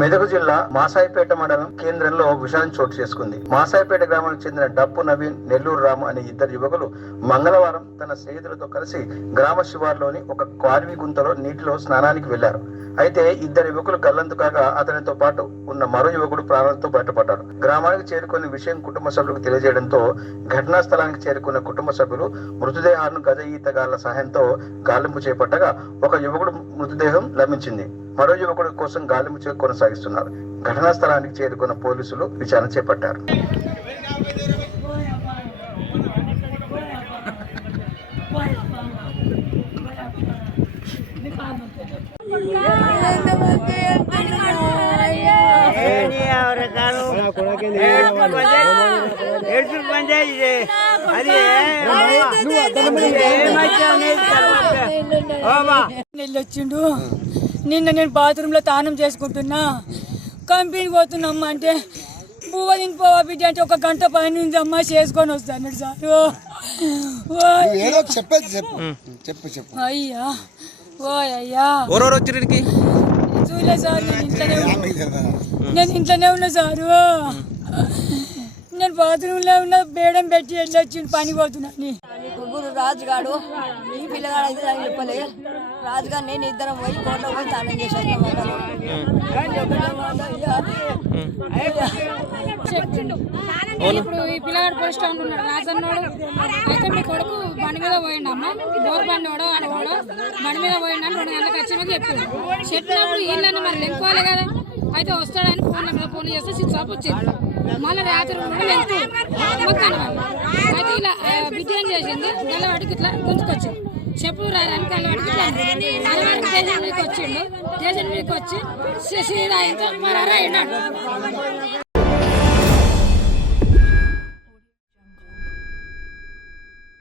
మెదక్ జిల్లా మాసాయిపేట మండలం కేంద్రంలో విషాదం చోటు చేసుకుంది. మాసాయిపేట గ్రామానికి చెందిన డప్పు నవీన్, నెల్లూరు రాము అనే ఇద్దరు యువకులు మంగళవారం తన స్నేహితులతో కలిసి గ్రామ శివార్లోని ఒక కాల్వి గుంతలో నీటిలో స్నానానికి వెళ్లారు. అయితే ఇద్దరు యువకులు గల్లంతు కాగా అతనితో పాటు ఉన్న మరో యువకుడు ప్రాణాలతో బయటపడ్డాడు. గ్రామానికి చేరుకున్న విషయం కుటుంబ సభ్యులకు తెలియజేయడంతో ఘటనా స్థలానికి చేరుకున్న కుటుంబ సభ్యులు మృతదేహాలను గజ ఈతగాళ్ల సహాయంతో గాలింపు చేపట్టగా ఒక యువకుడు మృతదేహం లభించింది. మరో యువకుడి కోసం గాలింపు కొనసాగిస్తున్నారు. ఘటనా స్థలానికి చేరుకున్న పోలీసులు విచారణ చేపట్టారు. వెళ్ళొచ్చిండు. నిన్న నేను బాత్రూంలో తానం చేసుకుంటున్నా, కంపెనీకి పోతున్నామ్మా అంటే పువ్వ తినిపోవా బిడ్డ అంటే ఒక గంట పైన ఉంది అమ్మా చేసుకొని వస్తాను సార్. అయ్యా ఓ అయ్యా చూలే సార్, నేను ఇంట్లోనే ఉన్నా సారు. నేను బాత్రూంలో ఉన్న బేడం పెట్టి వెళ్ళొచ్చిండు పని పోతున్నాను. గురు రాజుగాడు ఈ పిల్లగాడు అయితే నాకు చెప్పలే. రాజుగారు నేను ఇద్దరం పోయి కోట్లో పోయి స్నానం చేసాను. ఇప్పుడు ఈ పిల్లగాడు పోలీస్ స్టేషన్ ఉన్నాడు రాజన్నోడు. అయితే మీ కొడుకు బండి మీద పోయిండు అమ్మ, బోర్ బండి వాడు ఆడవాడు బండి మీద పోయిండు అని 2 గంటలకు వచ్చినాక చెప్పిండు. చెప్పినప్పుడు వీళ్ళని మరి లెంకోవాలి కదా. అయితే వస్తాడని ఫోన్ల మీద ఫోన్ చేస్తే స్విచ్ ఆఫ్ వచ్చింది. మళ్ళీ రాత్రి లెంకు మొత్తాను వాళ్ళు. అయితే ఇలా బిడ్డ ఏం చేసింది, గల్లవాడికి ఇట్లా గుంజుకొచ్చింది. చెప్పు రాయడానికి గల్లవాడికి ఇట్లా అలవాడికి స్టేషన్ మీదకి వచ్చిండు. స్టేషన్ మీదకి వచ్చి సీదా అయితే మరి అయినాడు.